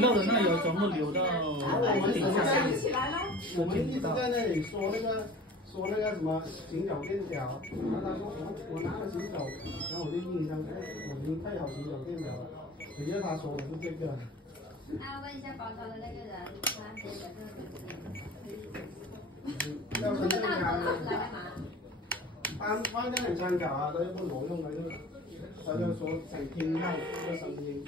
到的那有全部流到屋顶下面。我们一直在那里说那个什么行走电表，然后他说我拿了行走，然后我就印一张，我已经配好行走电表了。人家他说我是这个。问一下包装的那个人，他给的要这个大包来干嘛？翻给人参考啊，他又不挪用，他就说想听到这个声音。